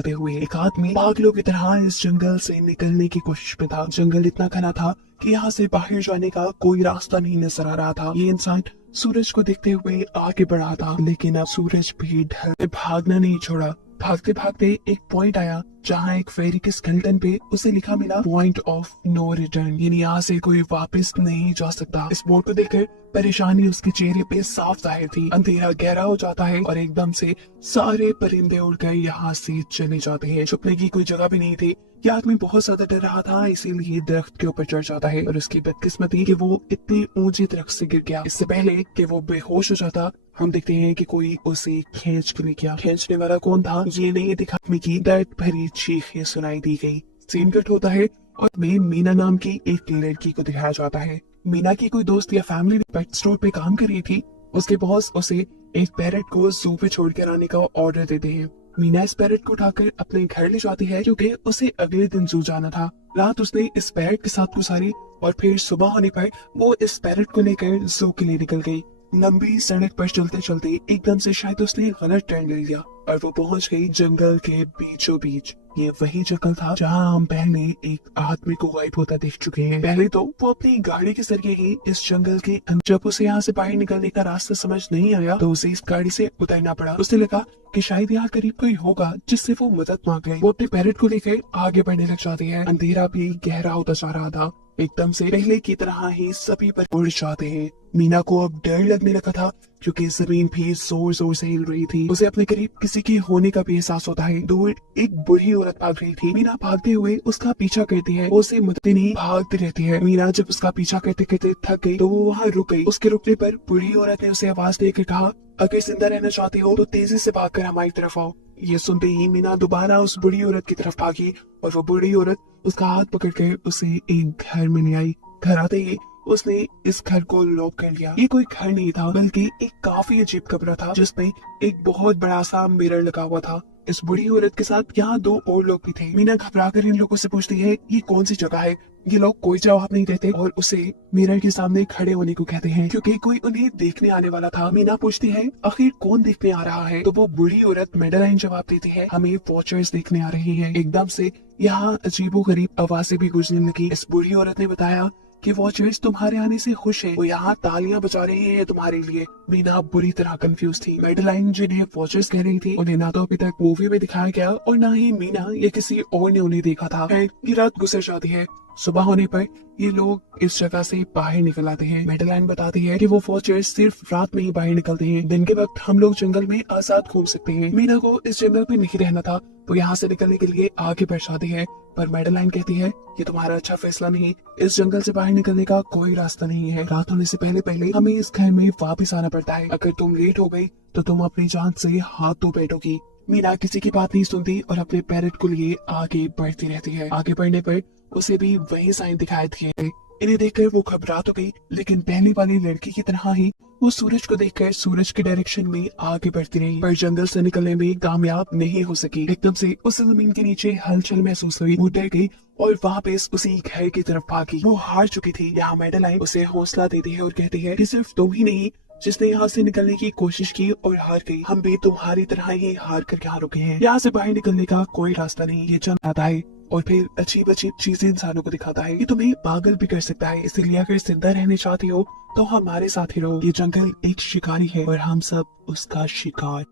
आते हुए एक आदमी पागलों की तरह इस जंगल से निकलने की कोशिश में था। जंगल इतना घना था कि यहाँ से बाहर जाने का कोई रास्ता नहीं नजर आ रहा था। ये इंसान सूरज को देखते हुए आगे बढ़ा था, लेकिन अब सूरज भी ढल भागना नहीं छोड़ा। भागते भागते एक पॉइंट आया जहाँ एक फेरी के स्केलेटन पे उसे लिखा मिला पॉइंट ऑफ नो रिटर्न, यानी यहाँ से कोई वापस नहीं जा सकता। इस बोर्ड को देखकर परेशानी उसके चेहरे पे साफ जाहिर थी। अंधेरा गहरा हो जाता है और एकदम से सारे परिंदे उड़कर यहाँ से चले जाते हैं। छुपने की कोई जगह भी नहीं थी। यह आदमी बहुत ज्यादा डर रहा था, इसीलिए दरख्त के ऊपर चढ़ जाता है और उसकी बदकिस्मती कि वो इतनी ऊंची दरख्त से गिर गया। इससे पहले कि वो बेहोश हो जाता, हम देखते हैं कि कोई उसे खींच के ले गया। खींचने वाला कौन था ये नहीं दिखा। आदमी की दर्द भरी चीखें सुनाई दी गई। सीन कट होता है और में मीना नाम की एक लड़की को दिखाया जाता है। मीना की कोई दोस्त या फैमिली पेट स्टोर पे काम कर रही थी। उसके बॉस उसे एक पैरेट को जू पे छोड़ कर आने का ऑर्डर देते हैं। मीना इस पैरेट को उठाकर अपने घर ले जाती है क्योंकि उसे अगले दिन जू जाना था। रात उसने इस पैरेट के साथ गुजारी और फिर सुबह होने पर वो इस पैरेट को लेकर जू के लिए निकल गई। लंबी सड़क पर चलते चलते एकदम से शायद उसने गलत टर्न ले लिया और वो पहुंच गई जंगल के बीचों बीच। ये वही जंगल था जहां हम पहले एक आदमी को गायब होता देख चुके हैं। पहले तो वो अपनी गाड़ी के जरिए ही इस जंगल के जब उसे यहाँ से बाहर निकलने का रास्ता समझ नहीं आया तो उसे इस गाड़ी से उतरना पड़ा। उसे लगा कि शायद यहाँ करीब कोई होगा जिससे वो मदद मांग ले। वो अपने पैरेट को लेकर आगे बढ़ने लग जाती है। अंधेरा भी गहरा होता जा रहा था। एकदम से पहले की तरह ही सभी पर उड़ जाते हैं। मीना को अब डर लगने लगा था क्योंकि जमीन भी जोर जोर से हिल रही थी। उसे अपने करीब किसी के होने का भी एहसास होता है। दूर एक बूढ़ी औरत भाग रही थी। मीना भागते हुए उसका पीछा करती है। वो उसे मदद नहीं भागती रहती है। मीना जब उसका पीछा करते करते थक गई तो वो वहाँ रुक गई। उसके रुकने पर बूढ़ी औरत ने उसे आवाज देकर कहा, अगर जिंदा रहना चाहती हो तो तेजी से भागकर हमारी तरफ आओ। ये सुनते ही मीना दोबारा उस बूढ़ी औरत की तरफ भागी और वो बूढ़ी औरत उसका हाथ पकड़कर उसे एक घर में ले आई। घर आते ही उसने इस घर को लॉक कर लिया। ये कोई घर नहीं था बल्कि एक काफी अजीब कमरा था जिसमें एक बहुत बड़ा सा मिरर लगा हुआ था। इस बूढ़ी औरत के साथ यहाँ दो और लोग भी थे। मीना घबराकर इन लोगों से पूछती है ये कौन सी जगह है। ये लोग कोई जवाब नहीं देते और उसे मिरर के सामने खड़े होने को कहते हैं क्योंकि कोई उन्हें देखने आने वाला था। मीना पूछती है आखिर कौन देखने आ रहा है, तो वो बूढ़ी औरत मेडेलाइन जवाब देती है हमें वॉचर्स देखने आ रहे हैं। एकदम से यहाँ अजीबोगरीब आवाजें भी गूंजने लगी। इस बूढ़ी औरत ने बताया कि वॉचर्स तुम्हारे आने से खुश हैं, वो यहाँ तालियां बजा रहे हैं तुम्हारे लिए। मीना बुरी तरह कंफ्यूज थी। मेडेलाइन जिन्हें वॉचर्स कह रही थी उन्हें ना तो अभी तक मूवी में दिखाया गया और ना ही मीना या किसी और ने उन्हें देखा था। ये रात गुजर जाती है। सुबह होने पर ये लोग इस जगह से बाहर निकल आते हैं। मेडेलाइन बताती है कि वो वॉचर्स सिर्फ रात में ही बाहर निकलते हैं। दिन के वक्त हम लोग जंगल में आजाद घूम सकते हैं। मीना को इस जंगल में नहीं रहना था तो यहाँ से निकलने के लिए आगे बढ़ जाती है, पर मेडेलाइन कहती है ये तुम्हारा अच्छा फैसला नहीं। इस जंगल से बाहर निकलने का कोई रास्ता नहीं है। रात होने से पहले पहले हमें इस घर में वापस आना पड़ता है। अगर तुम लेट हो गई तो तुम अपनी जान से हाथ धो बैठोगी। मीना किसी की बात नहीं सुनती और अपने पैरेट को लिए आगे बढ़ती रहती है। आगे बढ़ने पर उसे भी वही साइन दिखाई दिए। इन्हें देखकर वो घबरा तो गई, लेकिन पहली वाली लड़की की तरह ही वो सूरज को देखकर सूरज के डायरेक्शन में आगे बढ़ती रही, पर जंगल से निकलने में कामयाब नहीं हो सकी। एकदम से उस जमीन के नीचे हलचल महसूस हुई। वो डर गई और वापस उसी घर की तरफ भागी। वो हार चुकी थी। यहाँ मेडेलाइन उसे हौसला देती है और कहती है कि सिर्फ तुम ही नहीं जिसने यहाँ से निकलने की कोशिश की और हार गई, हम भी तुम्हारी तरह ही हार कर यहाँ रुके हैं। यहाँ से बाहर निकलने का कोई रास्ता नहीं। ये चल आता है और फिर अजीब अजीब चीजें इंसानों को दिखाता है। ये तुम्हें पागल भी कर सकता है, इसलिए अगर जिंदा रहने चाहती हो तो हमारे साथ ही रहो। ये जंगल एक शिकारी है और हम सब उसका शिकार।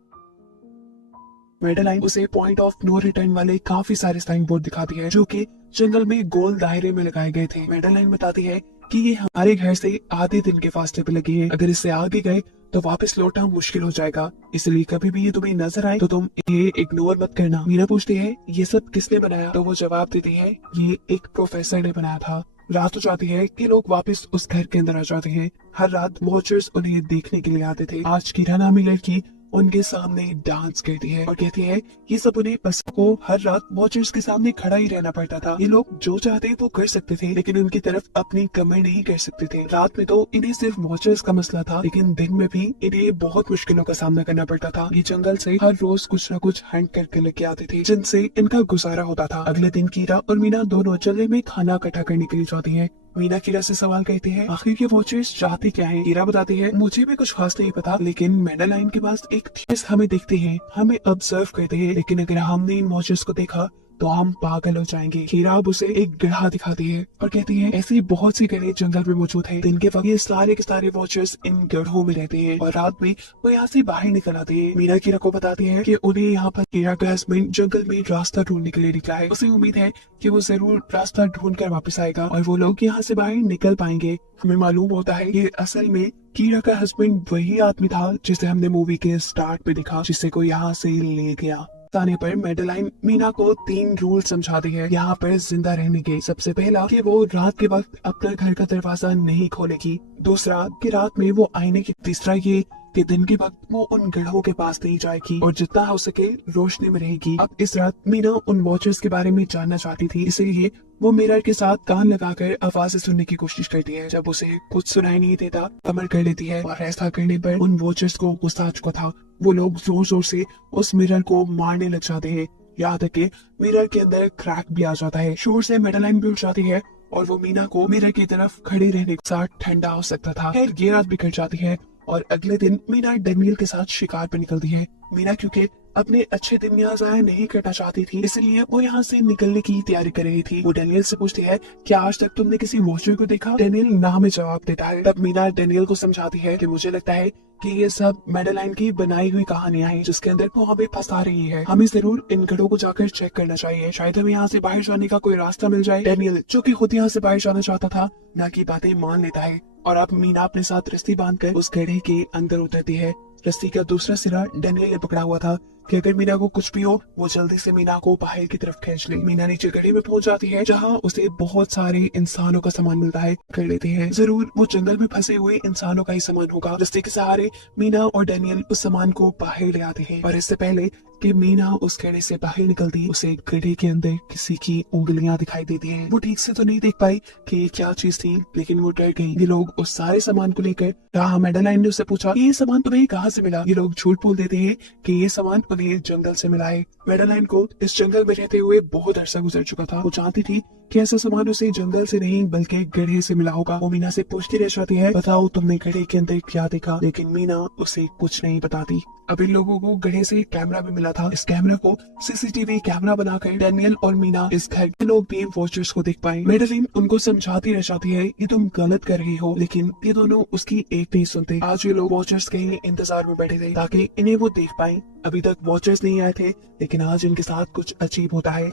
मेडेलाइन उसे पॉइंट ऑफ नो रिटर्न वाले काफी सारे साइन बोर्ड दिखाती है जो कि जंगल में गोल दायरे में लगाए गए थे। मेडेलाइन बताती है कि ये हमारे घर से आधे दिन के फासले पे लगे हैं। अगर इससे आगे गए तो वापस लौटना मुश्किल हो जाएगा, इसलिए कभी भी ये तुम्हें नजर आए तो तुम ये इग्नोर मत करना। मीना पूछती है ये सब किसने बनाया, तो वो जवाब देती है ये एक प्रोफेसर ने बनाया था। रात हो जाती है कि लोग वापस उस घर के अंदर आ जाते हैं। हर रात वॉचर्स उन्हें देखने के लिए आते थे। आज की नामी लड़की उनके सामने डांस करती है और कहती है ये सब उन्हें पसंद को हर रात वॉचर्स के सामने खड़ा ही रहना पड़ता था। ये लोग जो चाहते वो कर सकते थे, लेकिन उनकी तरफ अपनी कमर नहीं कर सकते थे। रात में तो इन्हें सिर्फ वॉचर्स का मसला था, लेकिन दिन में भी इन्हें बहुत मुश्किलों का सामना करना पड़ता था। ये जंगल से हर रोज कुछ न कुछ हंट करके लेके आते थे जिनसे इनका गुजारा होता था। अगले दिन कीरा और मीना दोनों जंगल में खाना इकट्ठा करने के लिए जाती है। मीना कीरा से सवाल करती है, आखिर ये वॉचर्स चाहती क्या है? कीरा बताती है, मुझे भी कुछ खास नहीं पता, लेकिन मैडेलाइन के पास एक चीज हमें देखते हैं, हमें ऑब्जर्व करते हैं, लेकिन अगर हमने इन वॉचर्स को देखा तो हम पागल हो जाएंगे। हीरा अब उसे एक गड्ढा दिखाती है और कहती है, ऐसे बहुत से गड्ढे जंगल में मौजूद है। दिन के वक्त ये सारे के सारे वॉचर्स इन गड्ढों में रहते हैं और रात में वो यहाँ से बाहर निकल आते हैं। मीना कीरा को बताती है कि उन्हें यहाँ पर कीरा का हस्बैंड जंगल में रास्ता ढूंढने के लिए निकला है। उसे उम्मीद है कि वो जरूर रास्ता ढूंढ कर वापस आएगा और वो लोग यहाँ से बाहर निकल पाएंगे। हमें मालूम होता है ये असल में कीरा का हस्बैंड वही आदमी था जिसे हमने मूवी के स्टार्ट पे देखा, जिसे को यहाँ से ले गया। आने पर मैडेलाइन मीना को 3 रूल समझाती है यहाँ पर जिंदा रहने के। सबसे पहला कि वो रात के वक्त अपने घर का दरवाजा नहीं खोलेगी। दूसरा कि रात में वो आईने की। तीसरा ये कि दिन के वक्त वो उन गड्ढों के पास नहीं जाएगी और जितना हो सके रोशनी में रहेगी। अब इस रात मीना उन वॉचर्स के बारे में जानना चाहती थी, इसलिए वो मिरर के साथ कान लगाकर आवाजें सुनने की कोशिश करती है। जब उसे कुछ सुनाई नहीं देता कमर कर लेती है और ऐसा करने पर उन वॉचर्स को गुस्सा आ चुका था। वो लोग जोर जोर से उस मिरर को मारने लग जाते हैं, यहाँ तक के मिरर के अंदर क्रैक भी आ जाता है। शोर से मैडेलाइन भी उठ जाती है और वो मीना को मिरर की तरफ खड़े रहने के साथ ठंडा हो सकता था। खैर ये रात भी कट जाती है और अगले दिन मीना डेनियल के साथ शिकार पर निकलती है। मीना क्योंकि अपने अच्छे दिन यहाँ जाया नहीं करना चाहती थी, इसलिए वो यहाँ से निकलने की तैयारी कर रही थी। वो डेनियल से पूछती है, क्या आज तक तुमने किसी वॉचर को देखा? डेनियल ना में जवाब देता है। तब मीना डेनियल को समझाती है कि मुझे लगता है कि ये सब मैडेलाइन की बनाई हुई कहानियां हैं, जिसके अंदर वो हमें फंसा रही है। हमें जरूर इन गढ़ों को जाकर चेक करना चाहिए, शायद हमें यहाँ से बाहर जाने का कोई रास्ता मिल जाए। डेनियल जो कि खुद यहाँ से बाहर जाना चाहता था, ना की बातें मान लेता है और अब मीना अपने साथ रस्सी बांधकर उस गड्ढे के अंदर उतरती है। रस्सी का दूसरा सिरा डेनियल ने पकड़ा हुआ था कि अगर मीना को कुछ भी हो वो जल्दी से मीना को बाहर की तरफ खींच ले। मीना नीचे गड्ढे में पहुंच जाती है जहां उसे बहुत सारे इंसानों का सामान मिलता है। कर लेते हैं जरूर वो जंगल में फंसे हुए इंसानों का ही सामान होगा। रस्सी के सहारे मीना और डेनियल उस सामान को बाहर ले आते हैं और इससे पहले कि मीना उस गड्ढे से बाहर निकलती, उसे गड्ढे के अंदर किसी की उंगलियां दिखाई देती हैं। वो ठीक से तो नहीं देख पाई कि ये क्या चीज थी, लेकिन वो डर गई। ये लोग उस सारे सामान को लेकर कहा। मैडेलाइन ने उससे पूछा, ये सामान तुम्हें कहाँ से मिला? ये लोग झूठ बोल देते हैं कि ये सामान उन्हें जंगल से मिला है। मैडेलाइन को इस जंगल में रहते हुए बहुत अरसा गुजर चुका था। वो चाहती थी कि ऐसा सामान उसे जंगल से नहीं बल्कि गड्ढे से मिला होगा। वो मीना से पूछती रह जाती है, बताओ तुमने गड्ढे के अंदर क्या देखा? लेकिन मीना उसे कुछ नहीं बताती। अब इन लोगों को गड्ढे से कैमरा भी मिला था। इस कैमरा को सीसीटीवी कैमरा बनाकर डेनियल और मीना इस घर के लोग भी वॉचर्स को देख पाए। मैडेलाइन उनको समझाती रह जाती है, ये तुम गलत कर रही हो, लेकिन ये दोनों उसकी एक नहीं सुनते। आज ये लोग वॉचर्स के ही इंतजार में बैठे थे ताकि इन्हें वो देख पाए। अभी तक वॉचर्स नहीं आए थे, लेकिन आज इनके साथ कुछ अजीब होता है।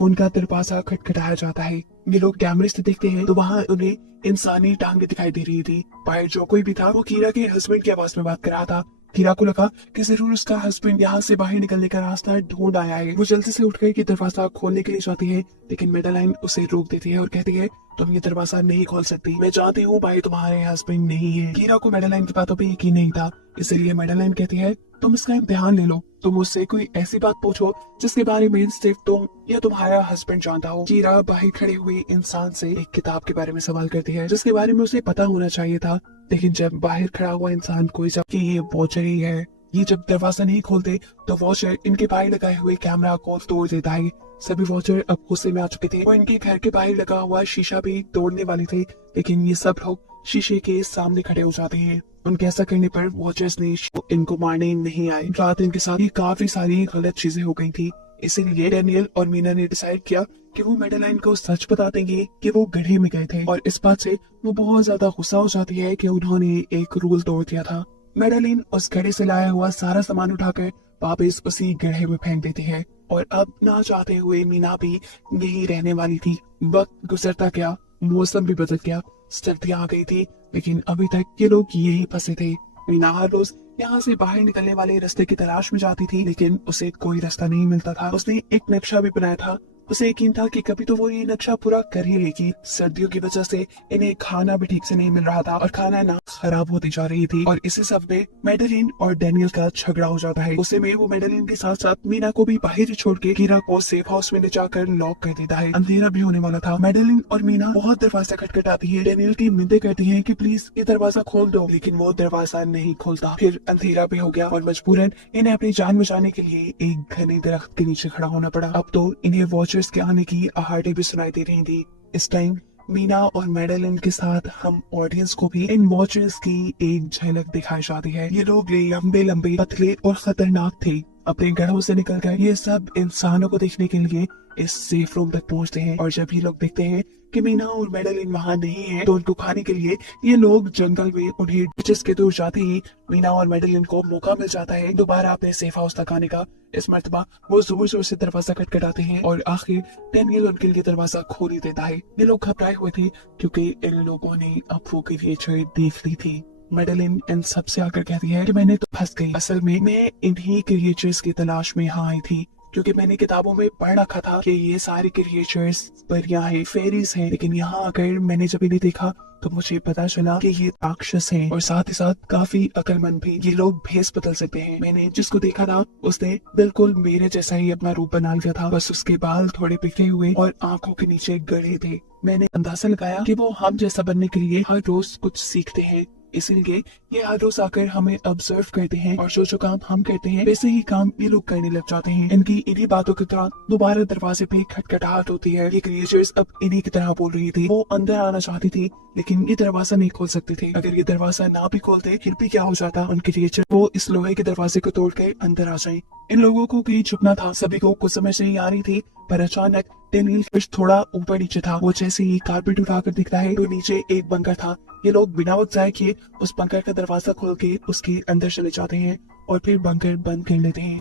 उनका दरवाजा खटखटाया जाता है। ये लोग कैमरे से देखते हैं तो वहाँ उन्हें इंसानी टांगे दिखाई दे रही थी। बाहर जो कोई भी था वो कीरा के हस्बैंड की आवाज में बात कर रहा था। कीरा को लगा कि जरूर उसका हस्बैंड यहाँ से बाहर निकलने का रास्ता ढूंढ आया है। वो जल्दी से उठकर के दरवाजा खोलने के लिए जाती है, लेकिन मैडेलाइन उसे रोक देती है और कहती है, तुम ये दरवाजा नहीं खोल सकती। मैं जानती हूँ भाई तुम्हारे हस्बैंड नहीं है। कीरा को मैडेलाइन की बातों पे यकीन नहीं था, इसलिए मैडेलाइन कहती है, तुम इसका इम्तिहान ले लो। तुम मुझसे कोई ऐसी बात पूछो जिसके बारे में सिर्फ तुम या तुम्हारा हस्बैंड जानता हो। कीरा बाहर खड़े हुए इंसान से एक किताब के बारे में सवाल करती है जिसके बारे में उसे पता होना चाहिए था, लेकिन जब बाहर खड़ा हुआ इंसान कोई जब कि ये वॉचर ही है। ये जब दरवाजा नहीं खोलते तो वॉचर इनके बाहर लगाए हुए कैमरा को तोड़ देता है। सभी वॉचर अब गुस्से में आ चुके थे। वो इनके घर के बाहर लगा हुआ शीशा भी तोड़ने वाले थे, लेकिन ये सब लोग शीशे के सामने खड़े हो जाते हैं। उनके ऐसा करने पर वॉचर्स ने इनको मारने नहीं आए। रात इनके साथ ही काफी सारी गलत चीजें हो गई थी, इसीलिए डेनियल और मीना ने डिसाइड किया कि वो मैडेलाइन को सच बता देंगे कि वो गड्ढे में गए थे। और इस बात से वो बहुत ज्यादा गुस्सा हो जाती है कि उन्होंने एक रूल तोड़ दिया था। मैडेलाइन उस गड्ढे से लाया हुआ सारा सामान उठाकर वापस उसी गड्ढे में फेंक देती है और अब ना चाहते हुए मीना भी यही रहने वाली थी। वक्त गुजरता गया, मौसम भी बदल गया, सर्दियां आ गई थी, लेकिन अभी तक ये लोग यही फंसे थे। मीना हर रोज यहाँ से बाहर निकलने वाले रास्ते की तलाश में जाती थी, लेकिन उसे कोई रास्ता नहीं मिलता था। उसने एक नक्शा भी बनाया था। उसे यकीन था कि कभी तो वो ये नक्शा पूरा कर ही लेगी। सर्दियों की वजह से इन्हें खाना भी ठीक से नहीं मिल रहा था और खाना ना खराब होती जा रही थी। और इसी सब में मैडेलिन और डेनियल का झगड़ा हो जाता है। उसे में वो मैडेलिन के साथ साथ मीना को भी बाहर छोड़ के कीरा को सेफ हाउस में ले जाकर लॉक कर देता है। अंधेरा भी होने वाला था। मैडेलिन और मीना बहुत दरवाजा खटखटाती है। डेनियल की मिन्नतें करती है कि प्लीज ये दरवाजा खोल दो, लेकिन वो दरवाजा नहीं खोलता। फिर अंधेरा भी हो गया और मजबूरन इन्हें अपनी जान बचाने के लिए एक घने दरख्त के नीचे खड़ा होना पड़ा। अब तो इन्हें वॉचर्स के आने की आहटें भी सुनाई दे रही थी। इस टाइम मीना और मेडेलिन के साथ हम ऑडियंस को भी इन वॉचर्स की एक झलक दिखाई जाती है। ये लोग लंबे लंबे, पतले और खतरनाक थे। अपने घरों से निकलकर ये सब इंसानों को देखने के लिए इस सेफ रूम तक पहुंचते हैं, और जब ये लोग देखते हैं कि मीना और मेडेलिन वहाँ नहीं है, तो उनको खाने के लिए ये लोग जंगल में उन्हें बीचेस के दूर जाते ही मीना और मेडेलिन को मौका मिल जाता है दोबारा अपने सेफ हाउस तक आने का। इस मर्तबा वो जोर जोर से दरवाजा खटखटाते हैं और आखिर डेनियल उनके लिए दरवाजा खोल ही देता है। ये लोग घबराए हुए थे क्योंकि इन लोगों ने अफू की क्रिएचर देख ली थी। मेडेलिन इन सबसे आकर कहती है कि मैंने तो फंस गई। असल में मैं इन्हीं क्रिएचर्स की तलाश में यहाँ आई थी, क्योंकि मैंने किताबों में पढ़ रखा था कि ये सारे क्रिएचर्स परियां हैं, फेरीज हैं, लेकिन यहाँ आकर मैंने जब इन्हें देखा तो मुझे पता चला कि ये राक्षस हैं और साथ ही साथ काफी अक्लमंद भी। ये लोग भेस बदल सकते हैं। मैंने जिसको देखा था उसने बिल्कुल मेरे जैसा ही अपना रूप बना लिया था, बस उसके बाल थोड़े बिखरे हुए और आंखों के नीचे गड़े थे। मैंने अंदाजा लगाया कि वो हम जैसा बनने के लिए हर रोज कुछ सीखते हैं, इसीलिए ये हर रोज आकर हमें ऑब्जर्व करते हैं और जो काम हम करते हैं वैसे ही काम ये लोग करने लग जाते हैं। इनकी इन्हीं बातों के दौरान दोबारा दरवाजे पे खटखटाहट होती है। ये क्रिएचर्स अब इन्हीं की तरह बोल रही थी। वो अंदर आना चाहती थी लेकिन ये दरवाजा नहीं खोल सकती थी। अगर ये दरवाजा ना भी खोलते फिर भी क्या हो जाता, उनके क्रिएचर वो इस लोहे के दरवाजे को तोड़ कर अंदर आ जाए। इन लोगों को कहीं छुपना था, सभी को कुछ समझ नहीं आ रही थी, पर अचानक डेनियल फिश थोड़ा ऊपर नीचे था। वो जैसे ही कारपेट उठाकर दिखता है तो नीचे एक बंकर था। ये लोग बिना वक्त जाए किए उस बंकर का दरवाजा खोल के उसके अंदर चले जाते हैं और फिर बंकर बंद कर लेते हैं।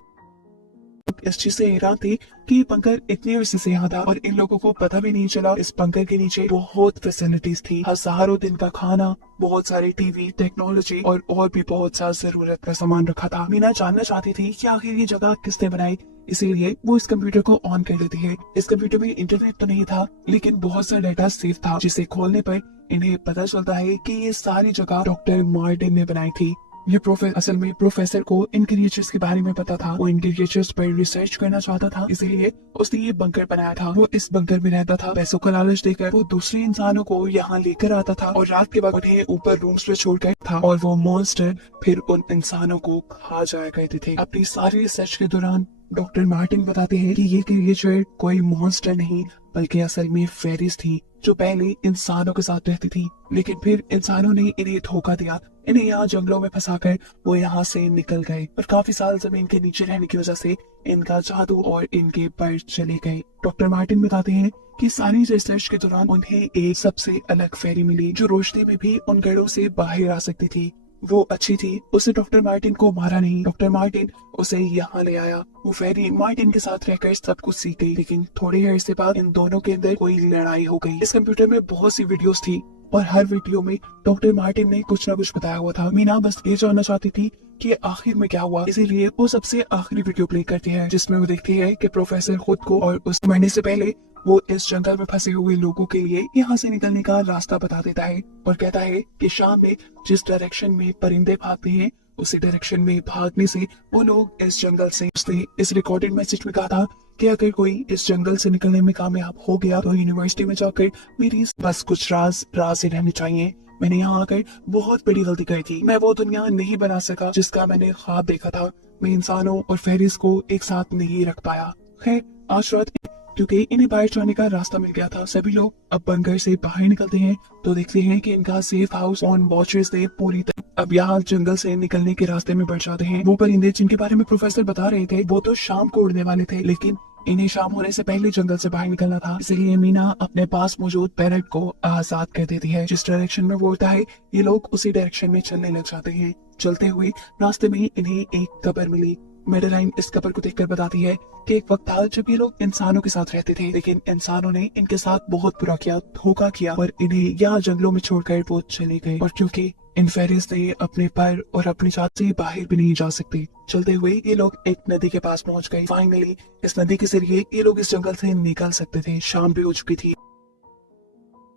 इस चीज से हैरान थे कि ये बंकर इतनी अरसे से यहाँ था और इन लोगों को पता भी नहीं चला। इस बंकर के नीचे बहुत फैसिलिटीज थी, हजारों दिन का खाना, बहुत सारे टीवी, टेक्नोलॉजी और भी बहुत सा जरूरत का सामान रखा था। मीना जानना चाहती थी कि आखिर ये जगह किसने बनाई, इसीलिए वो इस कंप्यूटर को ऑन कर देती है। इस कंप्यूटर में इंटरनेट तो नहीं था लेकिन बहुत सा डाटा सेव था, जिसे खोलने पर इन्हें पता चलता है कि ये सारी जगह डॉक्टर मार्टिन ने बनाई थी। ये असल में प्रोफेसर को इन क्रिएचर्स के बारे में पता था। वो इन क्रिएचर्स पर रिसर्च करना चाहता था, इसलिए उसने ये बंकर बनाया था। वो इस बंकर में रहता था। पैसों का लालच देकर वो दूसरे इंसानों को यहाँ लेकर आता था और रात के वक्त उन्हें ऊपर रूम्स में छोड़कर था और वो मॉन्स्टर फिर उन इंसानों को खा जाया करते थे। अपनी सारी रिसर्च के दौरान डॉक्टर मार्टिन बताते हैं कि ये क्रिएचर कोई मॉन्स्टर नहीं बल्कि असल में फेरिस थी, जो पहले इंसानों के साथ रहती थी, लेकिन फिर इंसानों ने इन्हें धोखा दिया। इन्हें यहाँ जंगलों में फंसाकर वो यहाँ से निकल गए और काफी साल जमीन के नीचे रहने की वजह से इनका जादू और इनके पर चले गए। डॉक्टर मार्टिन बताते हैं कि सारी रिसर्च के दौरान उन्हें एक सबसे अलग फेरी मिली जो रोशनी में भी उन गढ़ों से बाहर आ सकती थी। वो अच्छी थी, उसने डॉक्टर मार्टिन को मारा नहीं। डॉक्टर मार्टिन उसे यहाँ ले आया। वो फेरी मार्टिन के साथ रहकर सब कुछ सीख गई, लेकिन थोड़े अरसे बाद इन दोनों के अंदर कोई लड़ाई हो गई। इस कंप्यूटर में बहुत सी वीडियोस थी और हर वीडियो में डॉक्टर मार्टिन ने कुछ न कुछ बताया हुआ था। मीना बस ये जानना चाहती थी कि आखिर में क्या हुआ, इसीलिए वो सबसे आखिरी वीडियो प्ले करती है जिसमें वो देखती है कि प्रोफेसर खुद को और उस मरने से पहले वो इस जंगल में फंसे हुए लोगों के लिए यहाँ से निकलने का रास्ता बता देता है और कहता है कि शाम में जिस डायरेक्शन में परिंदे भागते हैं उसी डायरेक्शन में भागने से वो लोग इस जंगल से। उसने इस रिकॉर्डेड मैसेज में कहा था कि अगर कोई इस जंगल से निकलने में कामयाब हो गया तो यूनिवर्सिटी में जाकर मेरी बस कुछ राज ही रहने चाहिए। मैंने यहाँ आकर बहुत बड़ी गलती करी थी। मैं वो दुनिया नहीं बना सका जिसका मैंने ख्वाब देखा था। मैं इंसानों और फेरिस को एक साथ नहीं रख पाया। खैर आज रात क्योंकि इन्हें बाहर जाने का रास्ता मिल गया था, सभी लोग अब बंकर से बाहर निकलते हैं तो देखते हैं कि इनका सेफ हाउस ऑन वॉचर्स से पूरी तरह अब यहाँ जंगल से निकलने के रास्ते में बढ़ जाते हैं। वो परिंदे जिनके बारे में प्रोफेसर बता रहे थे वो तो शाम को उड़ने वाले थे, लेकिन इन्हें शाम होने से पहले जंगल से बाहर निकलना था, इसलिए मीना अपने पास मौजूद पैरेट को आजाद कर देती है। जिस डायरेक्शन में वो उड़ता है ये लोग उसी डायरेक्शन में चलने लग जाते हैं। चलते हुए रास्ते में इन्हें एक कब्र मिली। मेडेलाइन इस कब्र को देखकर बताती है कि एक वक्त था जब ये लोग इंसानों के साथ रहते थे, लेकिन इंसानों ने इनके साथ बहुत बुरा किया, धोखा किया और इन्हें यहाँ जंगलों में छोड़कर वो चले गए। और क्योंकि इन फेरिस ने अपने पर और अपनी जात से बाहर भी नहीं जा सकते, चलते हुए ये लोग एक नदी के पास पहुंच गए। फाइनली इस नदी के जरिए ये लोग इस जंगल से निकल सकते थे। शाम भी हो चुकी थी।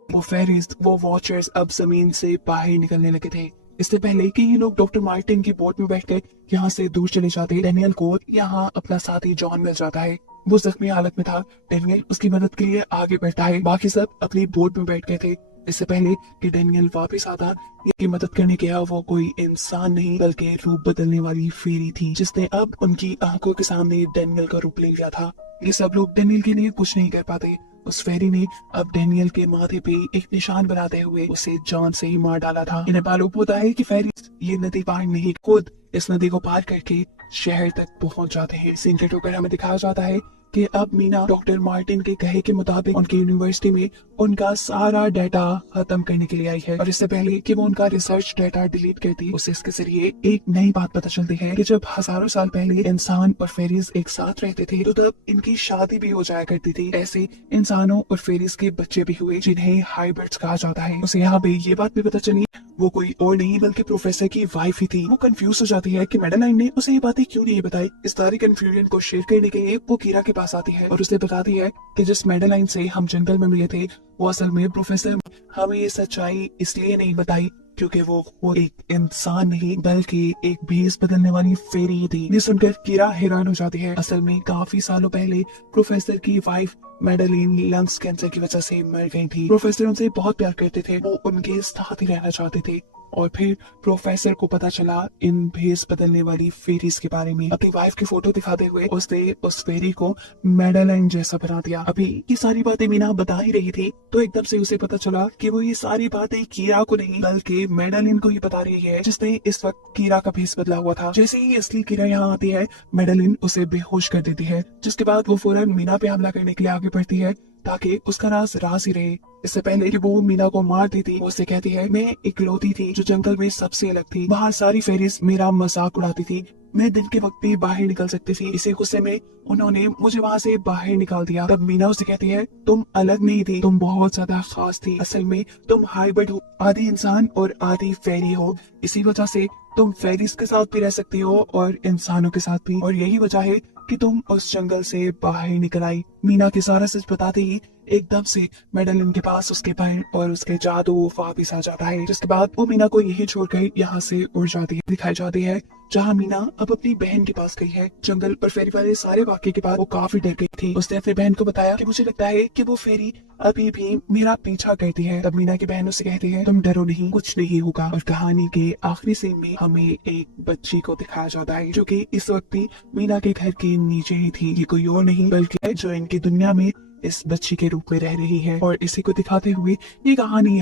वो फेरिस, वो वॉचर्स अब जमीन से बाहर निकलने लगे थे। इससे पहले कि ये लोग डॉक्टर मार्टिन की बोट में बैठकर यहाँ से दूर चले जाते, डेनियल को यहाँ अपना साथी जॉन मिल जाता है। वो जख्मी हालत में था। डेनियल उसकी मदद के लिए आगे बढ़ता है। बाकी सब अपनी बोट में बैठ गए थे। इससे पहले कि डेनियल वापस आता, ये मदद करने गया वो कोई इंसान नहीं बल्कि रूप बदलने वाली फेरी थी, जिसने अब उनकी आंखों के सामने डेनियल का रूप ले लिया था। ये सब लोग डेनियल के लिए कुछ नहीं कर पाते। उस फेरी ने अब डैनियल के माथे पे एक निशान बनाते हुए उसे जान से ही मार डाला था। इन्हें मालूम होता है कि फेरी ये नदी पार नहीं, खुद इस नदी को पार करके शहर तक पहुंच जाते हैं। सीन के टुकड़े हमें दिखाया जाता है कि अब मीना डॉक्टर मार्टिन के कहे के मुताबिक उनकी यूनिवर्सिटी में उनका सारा डाटा खत्म करने के लिए आई है, और इससे पहले कि वो उनका रिसर्च डाटा डिलीट करती, उसे इसके जरिए एक नई बात पता चलती है कि जब हजारों साल पहले इंसान और फेरीज एक साथ रहते थे तो तब इनकी शादी भी हो जाया करती थी। ऐसे इंसानों और फेरीज के बच्चे भी हुए जिन्हें हाइब्रिड्स कहा जाता है। उसे यहाँ पे ये बात भी पता चली वो कोई और नहीं बल्कि प्रोफेसर की वाइफ ही थी। वो कंफ्यूज हो जाती है कि मैडेलाइन ने उसे ये बातें क्यों नहीं बताई। इस सारी कंफ्यूजन को शेयर करने के लिए वो कीरा के पास आती है और उसे बताती है कि जिस मैडेलाइन से हम जंगल में मिले थे वो असल में प्रोफेसर हमें ये सच्चाई इसलिए नहीं बताई क्योंकि वो एक इंसान नहीं बल्कि एक भेस बदलने वाली फेरी थी। ये सुनकर कीरा हैरान हो जाती है। असल में काफी सालों पहले प्रोफेसर की वाइफ मैडेलिन लंग्स कैंसर की वजह से मर गई थी। प्रोफेसर उनसे बहुत प्यार करते थे, वो उनके साथ ही रहना चाहते थे, और फिर प्रोफेसर को पता चला इन भेस बदलने वाली फेरीज के बारे में। अपनी वाइफ की फोटो दिखाते हुए उसने उस फेरी को मैडेलाइन जैसा बना दिया। अभी ये सारी बातें मीना बता ही रही थी तो एकदम से उसे पता चला कि वो ये सारी बातें कीरा को नहीं बल्कि मैडेलिन को ही बता रही है, जिसने इस वक्त कीरा का भेस बदला हुआ था। जैसे ही असली कीरा यहाँ आती है मैडेलिन उसे बेहोश कर देती है, जिसके बाद वो फौरन मीना पे हमला करने के लिए आगे बढ़ती है ताकि उसका राज राज ही रहे। इससे पहले कि वो मीना को मार देती वो उससे कहती है मैं इकलौती थी जो जंगल में सबसे अलग थी, बाहर सारी फेरीज मेरा मजाक उड़ाती थी, मैं दिन के वक्त भी बाहर निकल सकती थी। इसी गुस्से में उन्होंने मुझे वहाँ से बाहर निकाल दिया। तब मीना उसे कहती है तुम अलग नहीं थी, तुम बहुत ज्यादा खास थी, असल में तुम हाइब्रिड हो, आधी इंसान और आधी फेरी हो, इसी वजह से तुम फेरीज के साथ भी रह सकती हो और इंसानों के साथ भी, और यही वजह है कि तुम उस जंगल से बाहर निकल आई। मीना के सारा सच बताते ही एकदम से मैडेलिन के पास उसके पैर और उसके जादू वापिस आ जाता है, जिसके बाद वो मीना को यही छोड़कर यहाँ से उड़ जाती है। दिखाई जाती है जहाँ मीना अब अपनी बहन के पास गई है। जंगल पर फेरी वाले सारे वाक्य के बाद वो काफी डर गई थी। उसने अपनी बहन को बताया कि मुझे लगता है कि वो फेरी अभी भी मेरा पीछा करती है। तब मीना की बहन उससे कहती है तुम डरो नहीं, कुछ नहीं होगा। और कहानी के आखिरी सीन में हमें एक बच्ची को दिखाया जाता है जो कि इस वक्त भी मीना के घर के नीचे ही थी। ये कोई और नहीं बल्कि जो इनकी दुनिया में इस बच्ची के रूप में रह रही है, और इसी को दिखाते हुए ये कहानी